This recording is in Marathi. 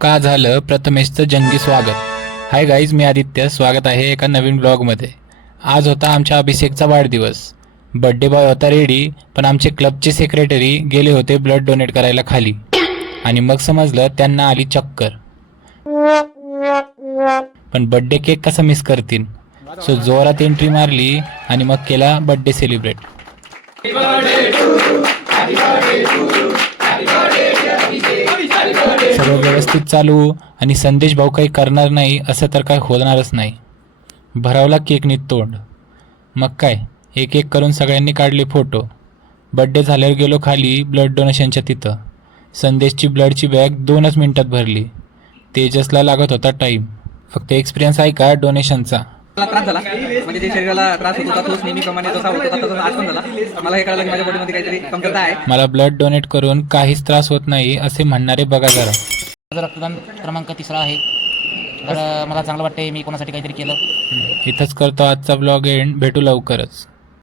का झालं प्रथमेशचं जंगी स्वागत. हाय गाईज, मी आदित्य. स्वागत आहे एका नवीन ब्लॉगमध्ये. आज होता आमच्या अभिषेकचा वाढदिवस. बड्डे बॉय होता रेडी, पण आमचे क्लबचे सेक्रेटरी गेले होते ब्लड डोनेट करायला खाली, आणि मग समजलं त्यांना आली चक्कर. पण बड्डे केक कसा मिस करतील. सो जोरात एंट्री मारली आणि मग केला बड्डे सेलिब्रेट. सगळं व्यवस्थित चालू, आणि संदेश भाऊ काही करणार नाही असं तर काय होणारच नाही. भरावला केकनी तोंड. मग काय, एक एक करून सगळ्यांनी काढले फोटो. बड्डे झाल्यावर गेलो खाली ब्लड डोनेशनच्या तिथं. संदेशची ब्लडची बॅग 2च मिनिटात भरली. तेजसला लागत होता टाईम. फक्त एक्सपिरियन्स आहे का डोनेशनचा. मला त्रास झाला, म्हणजे ते शरीराला त्रास होत होता, तोच नेहमीप्रमाणे जसा होत होता तसा आज पण झाला. मला हे कळलं की माझ्या बॉडीमध्ये काहीतरी कमतरता आहे. मला ब्लड डोनेट करून काहीच त्रास होत नाही असे म्हणणारे बघा जरा. माझा रक्तदान क्रमांक 3 आहे. तर मला चांगलं वाटतंय, मी कोणासाठी काहीतरी केलं. इथंच करतो आजचा ब्लॉग एंड. भेटू लवकरच.